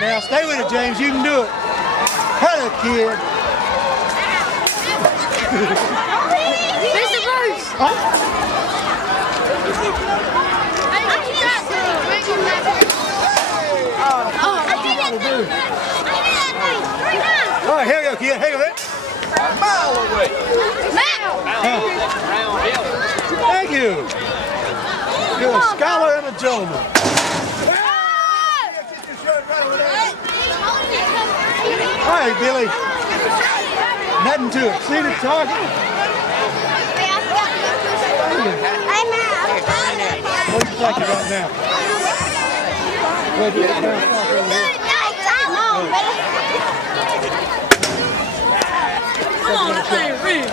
Now stay with it, James. You can do it. Hello, kid. There's the rose. All right, here we go, kid. Here we go. A mile away. Thank you. You're a scholar and a gentleman. All right, Billy. Nothing to it. See the target? What do you like right now? Where do you go? Come on, that thing real.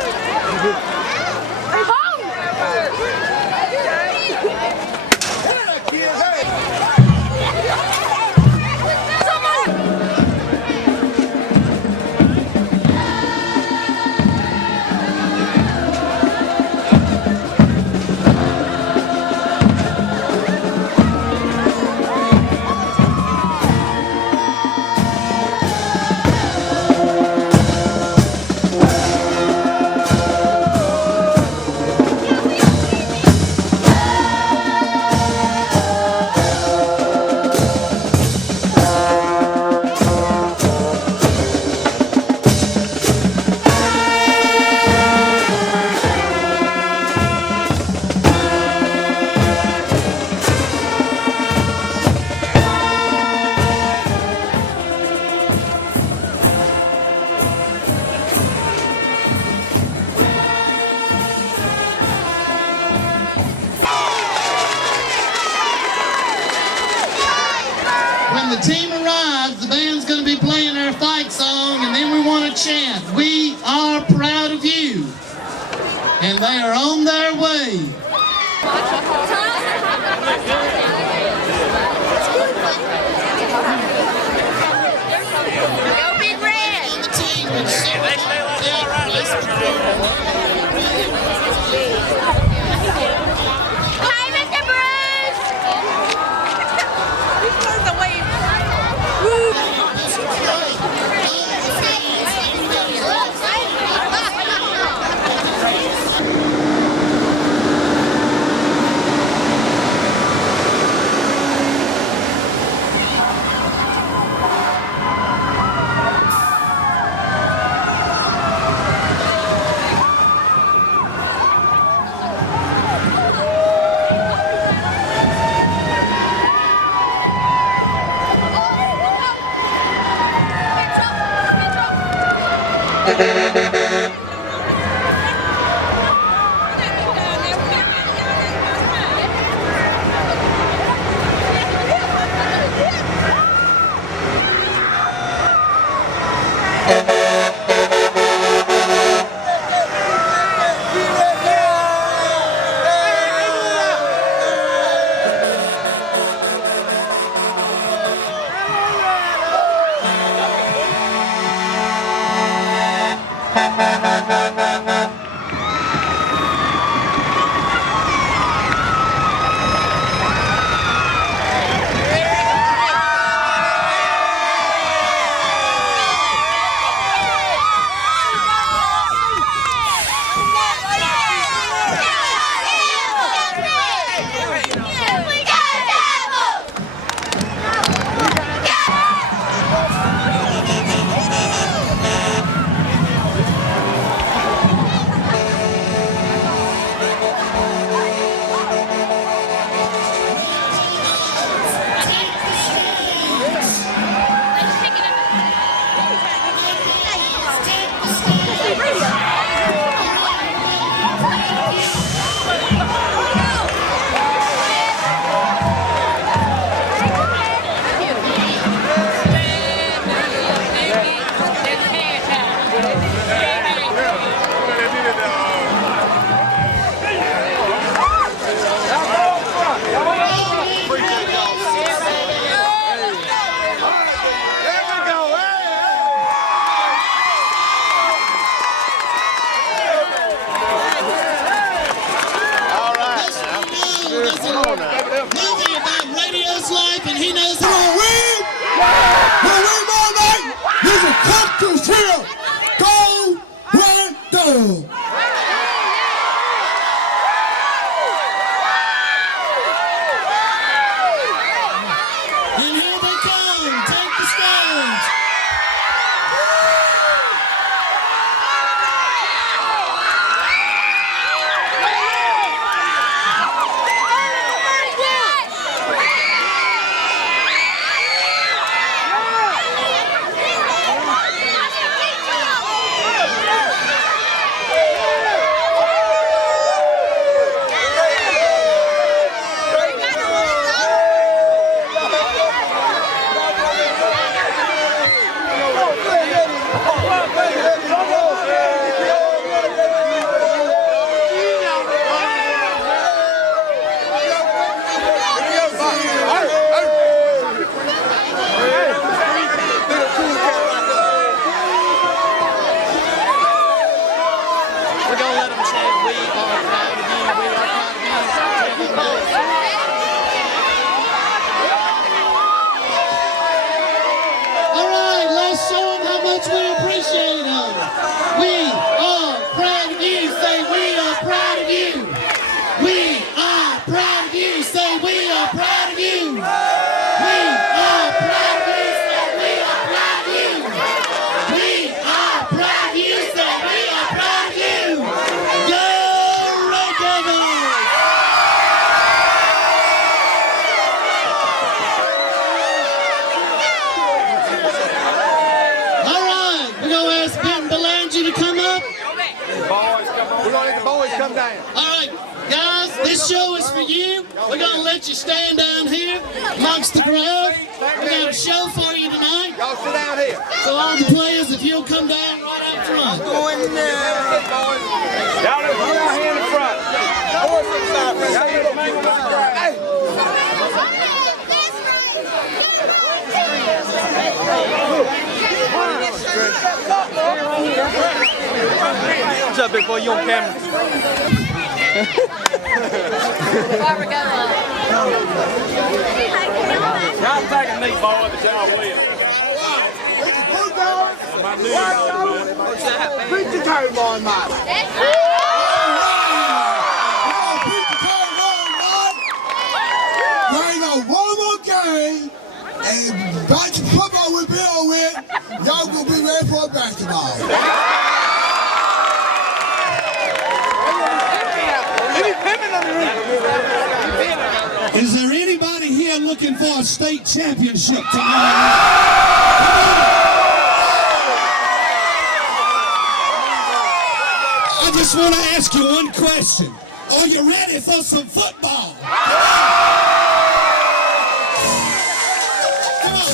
When the team arrives, the band's going to be playing our fight song, and then we want to chant, "We are proud of you." And they are on their way. Go Big Red. On the team, which They stay like they are right Hi, Mr. Bruce. He's on the way. Thank you. come down. All right, guys, this show is for you. We're going to let you stand down here amongst the crowd. We got a show for you tonight. Y'all sit down here. So all the players, if you'll come down right up front. Y'all just put our hand in front. What's up, big boy? You on camera? Y'all taking me, boy, but y'all will. My knee is what's that? Preach the turn on, Mike. There ain't no one more game, and bunch of football we build with, y'all gonna be ready for basketball. Is there anybody here looking for a state championship tonight? I just want to ask you one question. Are you ready for some football? Come on.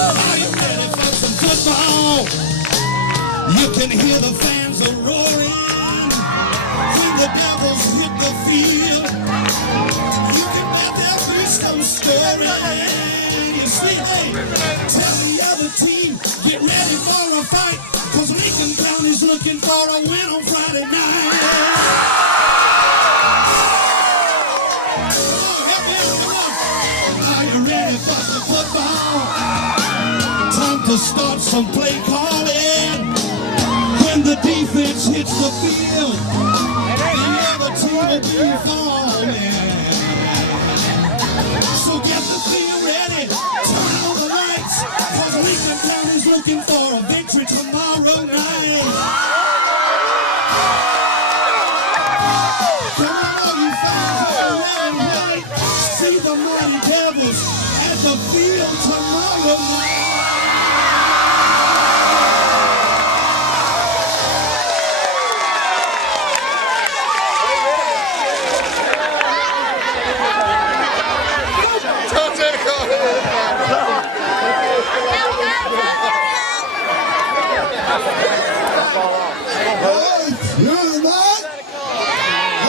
Are you ready for some football? You can hear the fans are roaring when the Devils hit the field. You can bet there'll be some story. You see, hey, tell the other team, get ready for a fight, cause Lincoln County's looking for a win on Friday night. Come on, help me out, come on. Are you ready for some football? Time to start some play calling. When the defense hits the field, the other team will be falling. So get the field ready, turn on the lights, cause Lincoln County's looking for a victory tomorrow night. Come on, all you fans who are red and white, see the mighty Devils at the field tomorrow night.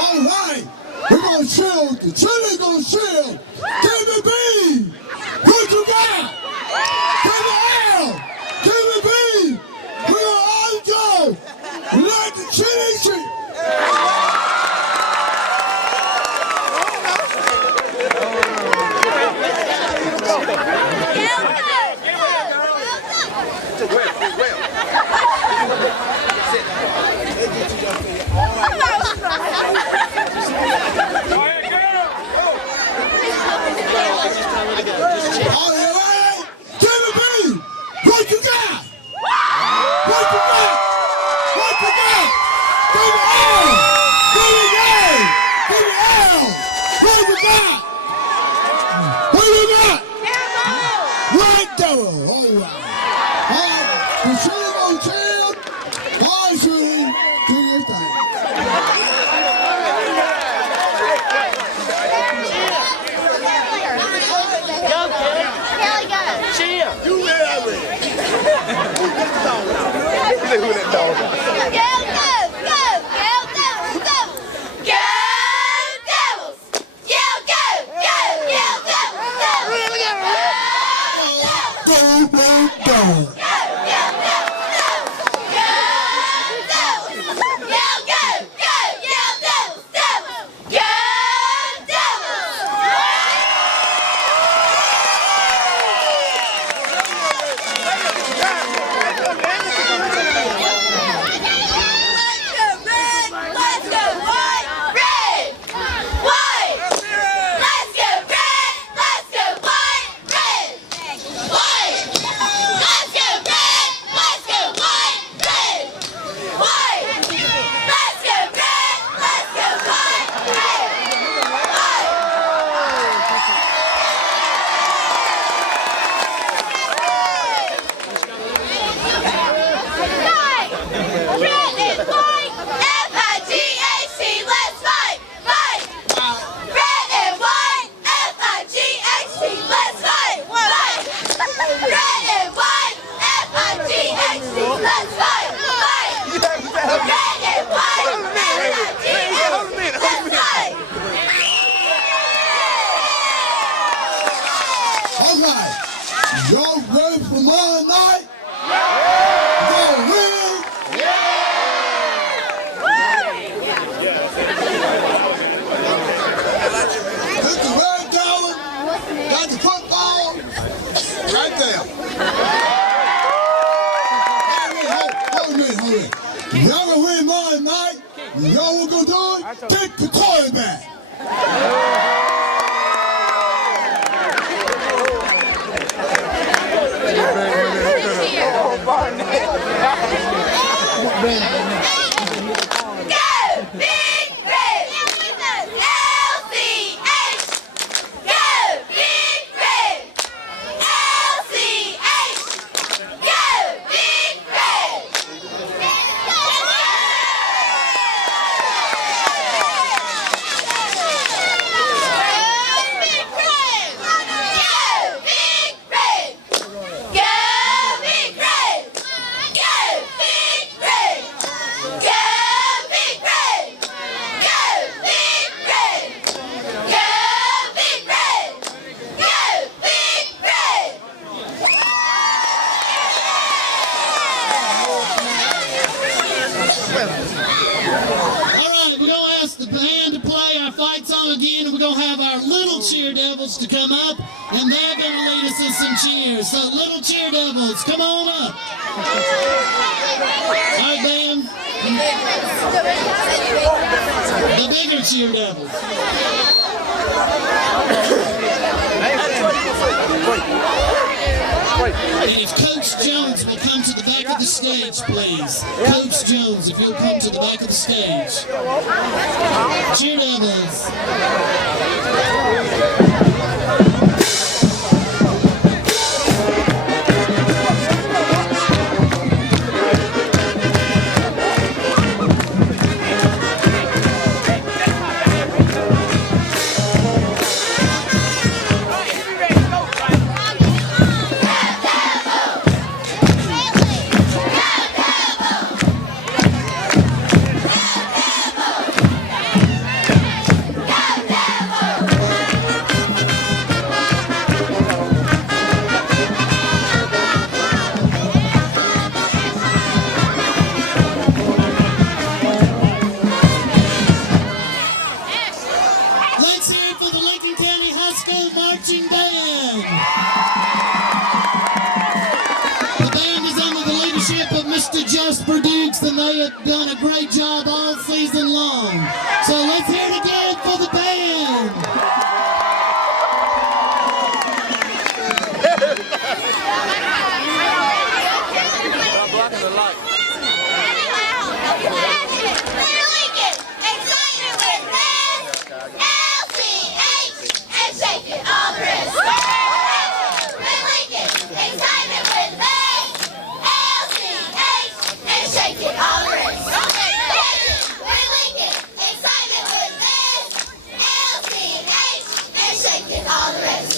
All right, we're gonna shield. The chili's gonna shield. Give me B. What you got? Give me L. Give me B. We gonna all go. Let the chili shield. All right, give me B. What you got? What you got? What you got? Give me L. Give me A. Give me L. What you got? What you got? Right there. All right. All right. The shooting on chill. All shooting. Do your thing. Who that dog? and white, F-I-G-H-T, let's fight, fight. Red and white, F-I-G-H-T, let's fight, fight. Red and white, F-I-G-H-T, let's fight, fight. Red and white, F-I-G-H-T, let's fight. All right. Y'all ready for tomorrow night? Y'all ready? This is Red Dollar. Got the football right there. Hold a minute. Y'all gonna win tomorrow night? Y'all what gonna do it? Pick the quarterback. Go, Big Red! LCH! Go, Big Red! LCH! Go, Big Red! Cheer Devils to come up, and they're going to lead us in some cheers. So, little Cheer Devils, come on up. All right, band. The bigger Cheer Devils. And if Coach Jones will come to the back of the stage, please. Coach Jones, if you'll come to the back of the stage. Cheer Devils. And they have done a great job all season long. So let's hear it again for the band. Blocking the light. Little Lincoln, excitement with this, LCH, and shake it all the rest. Little Lincoln, excitement with this, LCH, and shake it all the rest. Little Lincoln, excitement with this, LCH, and shake it all the rest.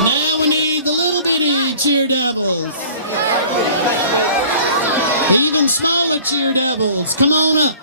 Now we need the little bitty Cheer Devils. The even smaller Cheer Devils. Come on up.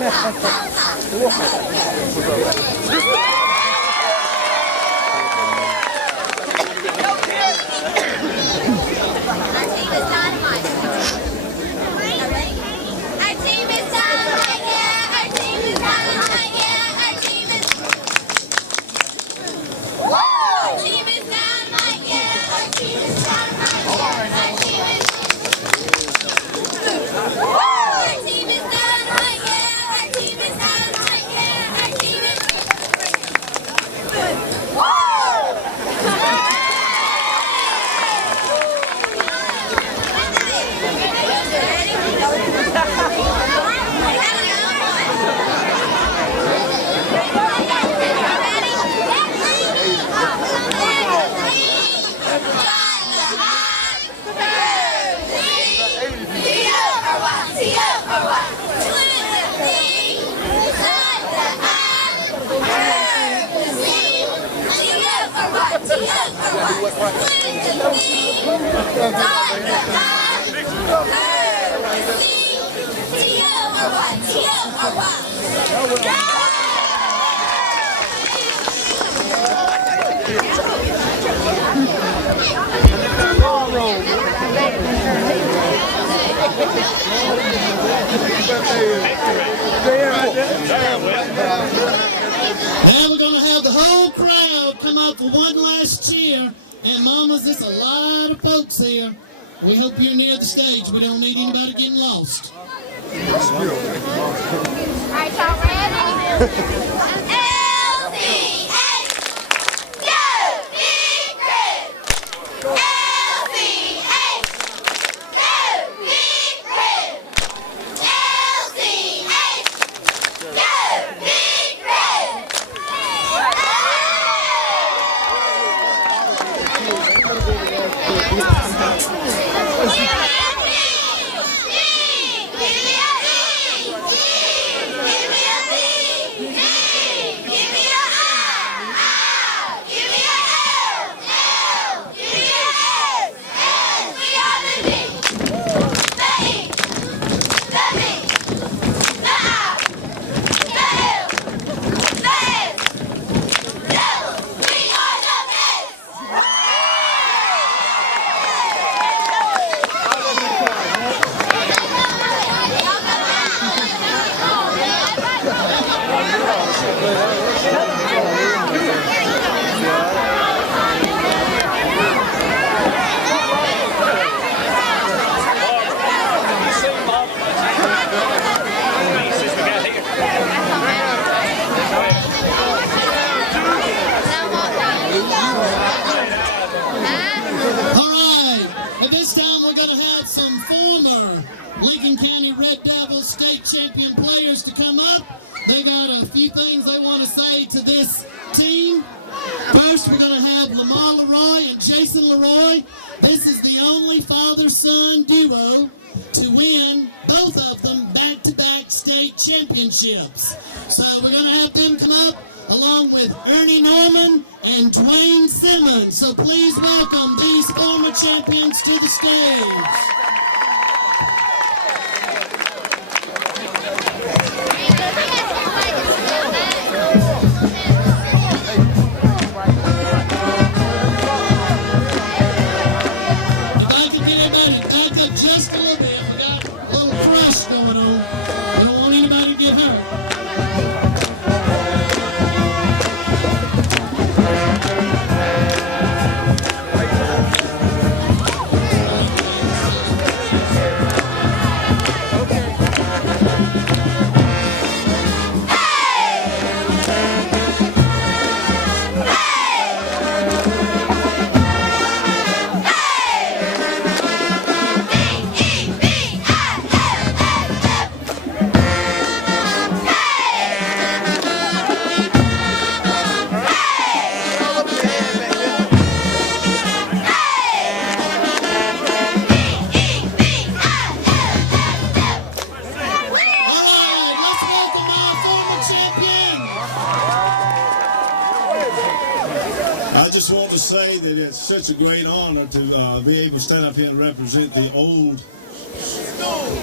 Now we're going to have the whole crowd come up for one last cheer. And mamas, there's a lot of folks here. We hope you're near the stage. We don't need anybody getting lost. Alright, y'all ready? LCH! Go, Big Red! LCH! Go, Big Red! LCH! Go, Big Red! Lincoln County Red Devils state champion players to come up. They got a few things they want to say to this team. First, we're going to have Lamar Leroy and Jason Leroy. This is the only father-son duo to win, both of them, back-to-back state championships. So we're going to have them come up along with Ernie Norman and Dwayne Simmons. So please welcome these former champions to the stage. Just a little bit. We got a little crush going on. We don't want anybody to get hurt. Say that it's such a great honor to be able to stand up here and represent the old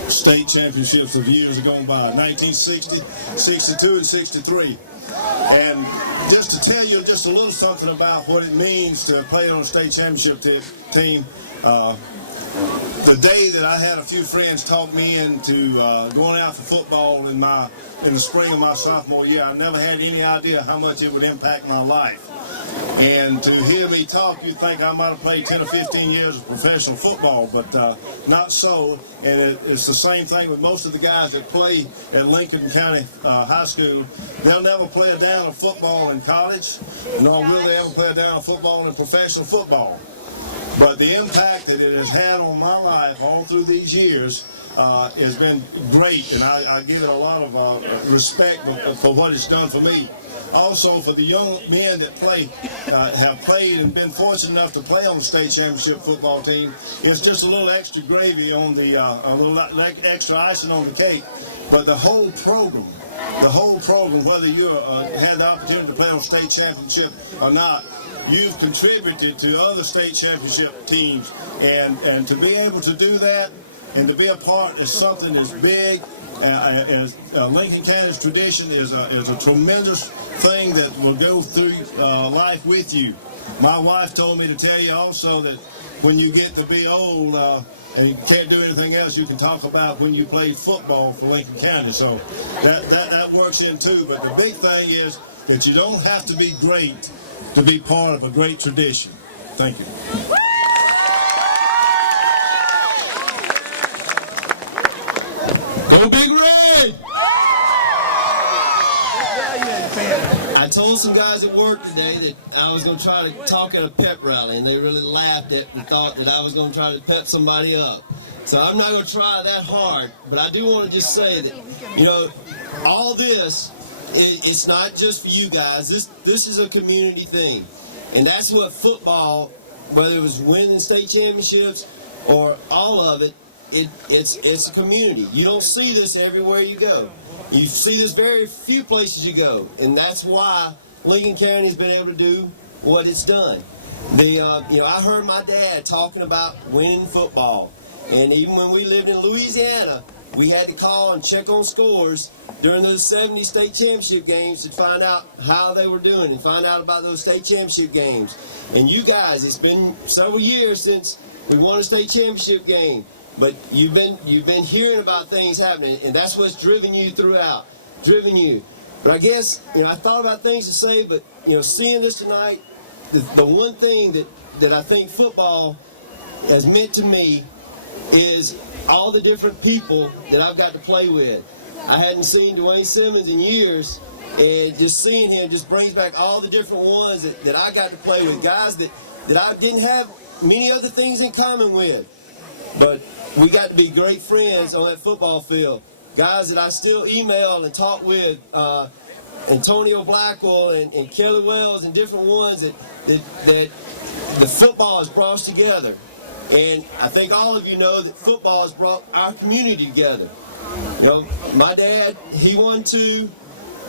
state championships of years gone by, 1960, 62, and 63. And just to tell you just a little something about what it means to play on a state championship team, the day that I had a few friends talk me into going out for football in the spring of my sophomore year, I never had any idea how much it would impact my life. And to hear me talk, you'd think I might have played 10 or 15 years of professional football, but not so. And it's the same thing with most of the guys that play at Lincoln County High School. They'll never play a down of football in college, nor will they ever play a down of football in professional football. But the impact that it has had on my life all through these years has been great, and I give it a lot of respect for what it's done for me. Also, for the young men that have played and been fortunate enough to play on the state championship football team, it's just a little extra gravy on a little extra icing on the cake. But the whole program, whether you had the opportunity to play on state championship or not, you've contributed to other state championship teams, and to be able to do that and to be a part is something that's big. As Lincoln County's tradition is a tremendous thing that will go through life with you. My wife told me to tell you also that when you get to be old and you can't do anything else, you can talk about when you played football for Lincoln County. So that works in too. But the big thing is that you don't have to be great to be part of a great tradition. Thank you. Go Big Red! I told some guys at work today that I was going to try to talk at a pep rally, and they really laughed at and thought that I was going to try to pep somebody up. So I'm not going to try that hard, but I do want to just say that, you know, all this, it's not just for you guys. This is a community thing. And that's what football, whether it was winning state championships or all of it, it's a community. You don't see this everywhere you go. You see this very few places you go, and that's why Lincoln County's been able to do what it's done. I heard my dad talking about winning football, and even when we lived in Louisiana, we had to call and check on scores during those 70 state championship games to find out how they were doing and find out about those state championship games. And you guys, it's been several years since we won a state championship game. But you've been hearing about things happening, and that's what's driven you throughout, But I guess, I thought about things to say, but, seeing this tonight, the one thing that I think football has meant to me is all the different people that I've got to play with. I hadn't seen Dwayne Simmons in years, and just seeing him just brings back all the different ones that I got to play with, guys that I didn't have many other things in common with. But we got to be great friends on that football field. Guys that I still email and talk with, Antonio Blackwell and Kelly Wells and different ones that the football has brought us together. And I think all of you know that football has brought our community together. My dad, he won 2,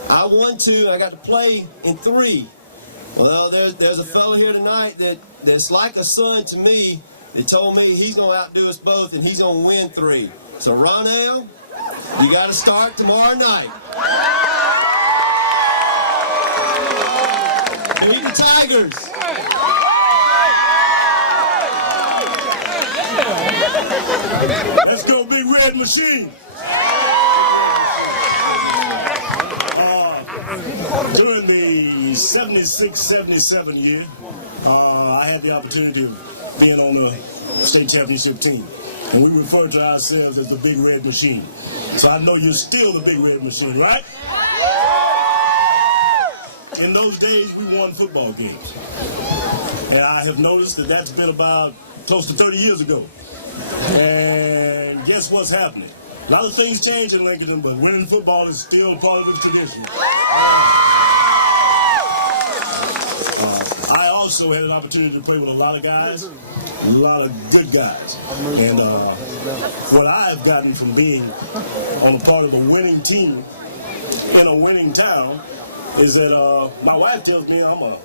I won 2, I got to play in 3. Well, there's a fellow here tonight that's like a son to me. They told me he's going to outdo us both, and he's going to win 3. So, Ronell, you got to start tomorrow night. Beat the Tigers. Let's go, Big Red Machine. During the 76-77 year, I had the opportunity of being on the state championship team. And we refer to ourselves as the Big Red Machine. So I know you're still the Big Red Machine, right? In those days, we won football games. And I have noticed that that's been about close to 30 years ago. And guess what's happening? A lot of things change in Lincoln, but winning football is still part of the tradition. I also had an opportunity to play with a lot of guys, a lot of good guys. And what I've gotten from being on a part of a winning team in a winning town is that my wife tells me I'm a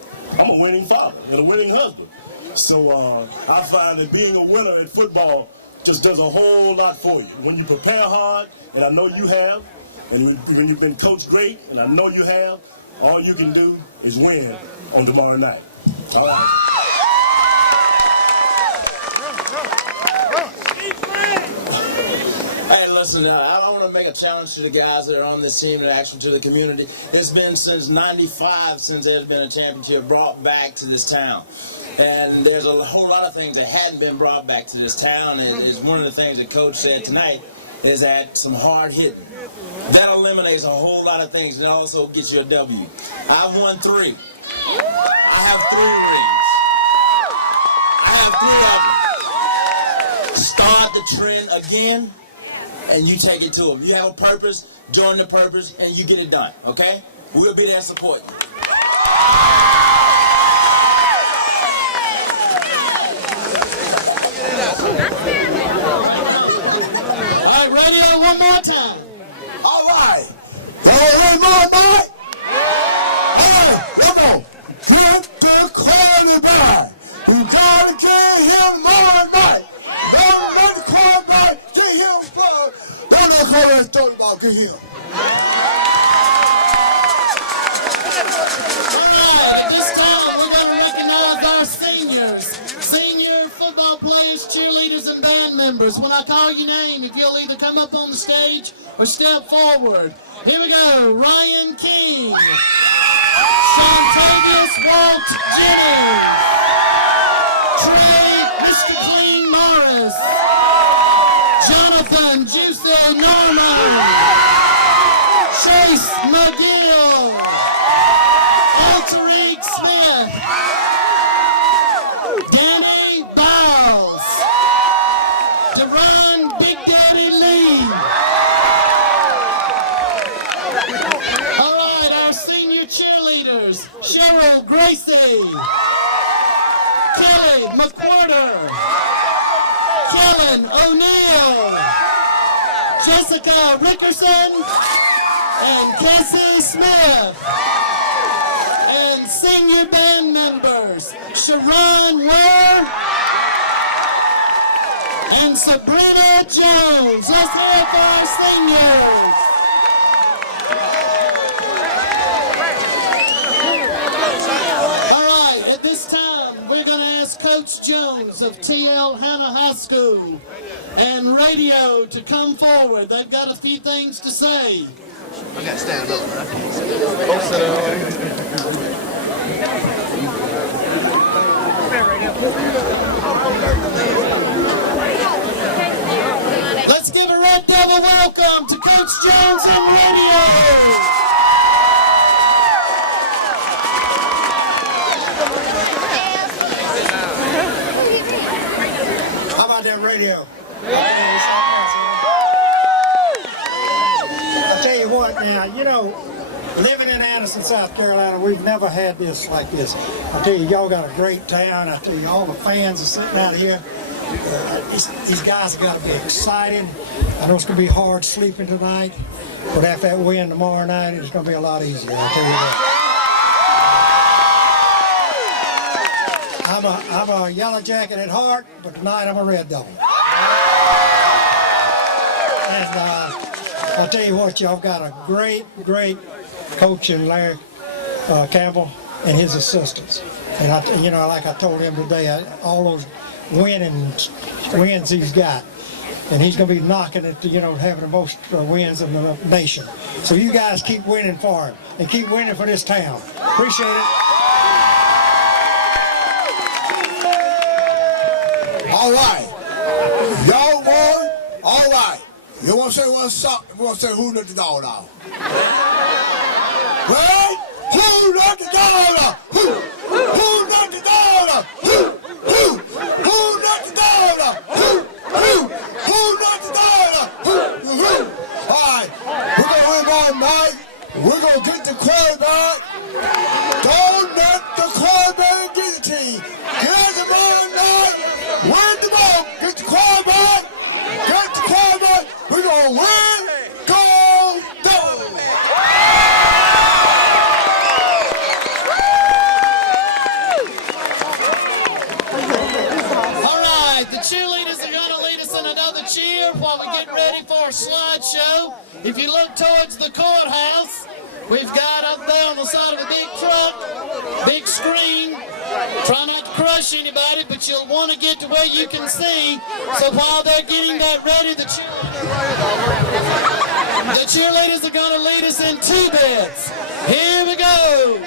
winning father and a winning husband. So I find that being a winner at football just does a whole lot for you. When you prepare hard, and I know you have, and when you've been coached great, and I know you have, all you can do is win on tomorrow night. All right. Hey, listen, I want to make a challenge to the guys that are on this team and actually to the community. It's been since '95 since there's been a championship brought back to this town. And there's a whole lot of things that hadn't been brought back to this town. And is one of the things that Coach said tonight is that some hard hitting. That eliminates a whole lot of things and also gets you a W. I've won 3. I have 3 rings. I have 3 of them. Start the trend again, and you take it to them. You have a purpose, join the purpose, and you get it done, okay? We'll be there to support you. All right, radio one more time. All right. One more night. All right, come on. Get the quarterback. You gotta get him more night. Don't let the quarterback get him first. Don't let the quarterback talk about get him. All right, at this time, we're going to recognize our seniors. Senior football players, cheerleaders, and band members. When I call your name, if you'll either come up on the stage or step forward. Here we go. Ryan King. Shantavius Walt Jennings. Trey Mr. Clean Morris. Jonathan Juicy Norman. Chase McGill. Tariq Smith. Danny Biles. Deron Big Daddy Lee. All right, our senior cheerleaders. Cheryl Gracie. Kelly McWhorter. Kellen O'Neill. Jessica Rickerson. And Cassie Smith. And senior band members, Sharon Ware and Sabrina Jones. Let's hear it for our seniors. All right, at this time, we're going to ask Coach Jones of T.L. Hanna High School and radio to come forward. They've got a few things to say. I got to stand up. Let's give a Red Devil welcome to Coach Jones and radio. How about that radio? I'll tell you what now, you know, living in Anderson, South Carolina, we've never had this like this. I tell you, y'all got a great town. I tell you, all the fans are sitting out here. These guys have got to be excited. I know it's going to be hard sleeping tonight, but after that win tomorrow night, it's going to be a lot easier. I'll tell you that. I'm a Yellow Jacket at heart, but tonight I'm a Red Devil. And I'll tell you what, y'all got a great coach in Larry Campbell and his assistants. And you know, like I told him today, all those wins he's got, and he's going to be knocking it, you know, having the most wins in the nation. So you guys keep winning for him and keep winning for this town. Appreciate it. All right. Y'all won. All right. You want to say what's up? You want to say who let the dog out? Right? Who let the dog out? Who let the dog out? Who let the dog out? Who let the dog out? All right. We're going to win all night. We're going to get the quarterback. Don't let the quarterback get the team. Get the ball night. Win the ball. Get the quarterback. Get the quarterback. We're going to win. Go Devils. All right, the cheerleaders are going to lead us in a look towards the courthouse, we've got up there on the side of a big truck, big screen. Try not to crush anybody, but you'll want to get to where you can see. So while they're getting that ready, the cheerleaders are going to lead us in 2 bits. Here we go.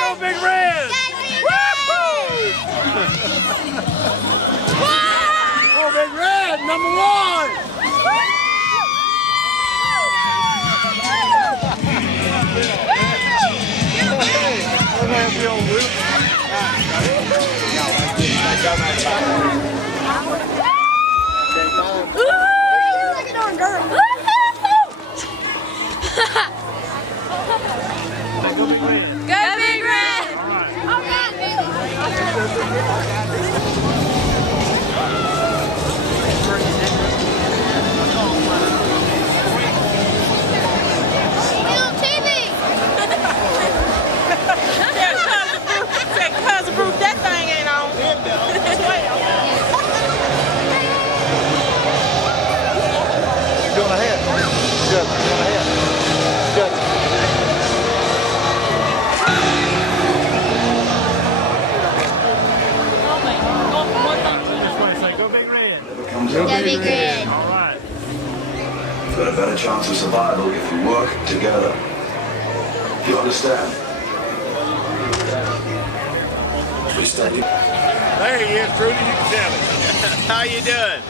Go Big Red! Go Big Red, #1! Go Big Red! Go Big Red! That thing ain't on. You're going ahead. Good. You're going ahead. Good. This way, say, go Big Red. Go Big Red. All right. You've got a better chance of survival if you work together. You understand? We study. There he is, Trudy. You can tell him. How you doing?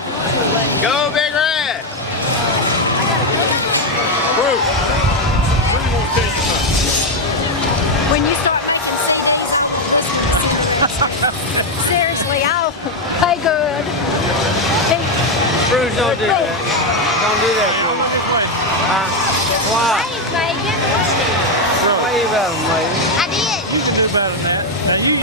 Go Big Red! Bruce. Trudy wants to tell you something. When you start making seriously, I'll pay good. Bruce, don't do that. Don't do that, Bruce. Why? Thanks, Megan. Why you about him, lady? I did. You can do better than that. Now you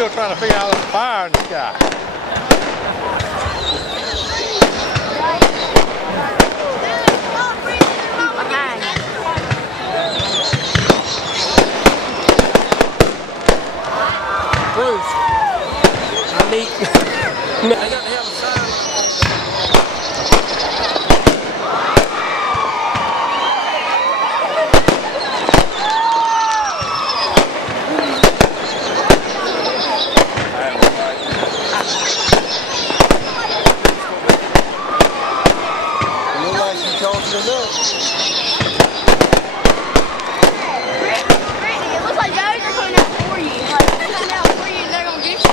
still trying to figure out the fire in the sky. Bruce, I need. I got to have a sign. Brittany, it looks like guys are coming out for you. Like, they're coming out for you and they're gonna get you.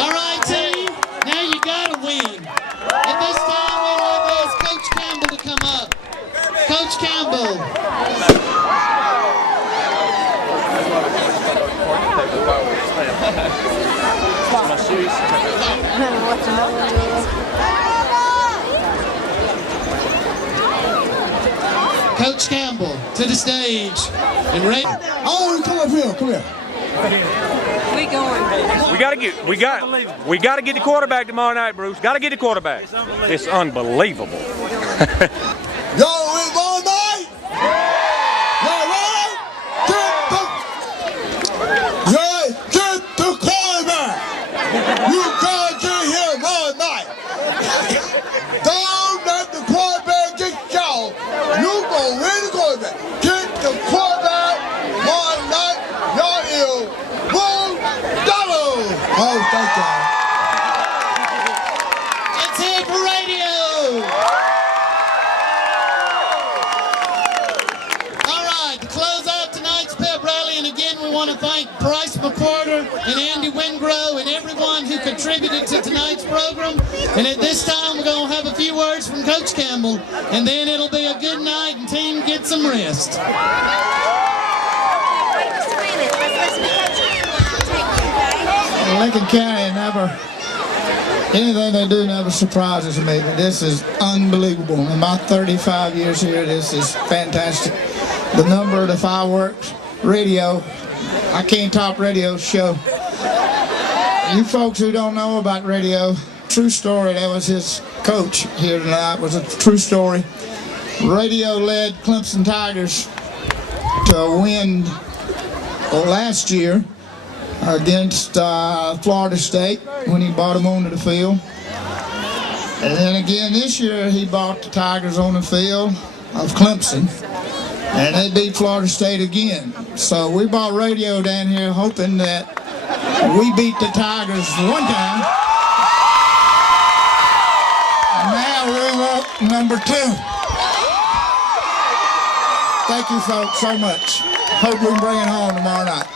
All right, team. Now you gotta win. At this time, we'd like to ask Coach Campbell to come up. Coach Campbell. Coach Campbell to the stage. And ready. Oh, come up here. Come here. We got to get the quarterback tomorrow night, Bruce. Got to get the quarterback. It's unbelievable. Y'all win all night? Y'all ready? Get the quarterback. You gotta get him all night. Don't let the quarterback get y'all. You gonna win the quarterback. Get the quarterback all night. Y'all is $1. Oh, thank y'all. Let's hear it for radio. All right, to close out tonight's pep rally, and again we want to thank Bryce McWhorter and Andy Wingrove and everyone who contributed to tonight's program. And at this time we're going to have a few words from Coach Campbell, and then it'll be a good night and team get some rest. Wait just a minute. Let's listen to Coach Campbell. Take you, okay? Lincoln County never, anything they do never surprises me. But this is unbelievable. In my 35 years here, this is fantastic. The number of the fireworks, radio, I can't top radio show. You folks who don't know about radio, true story, that was his coach here tonight, was a true story. Radio led Clemson Tigers to a win last year against Florida State when he brought them onto the field. And then again this year he brought the Tigers on the field of Clemson, and they beat Florida State again. So we brought radio down here hoping that we beat the Tigers one time. And now we're up number 2. Thank you folks so much. Hope we can bring it home tomorrow night.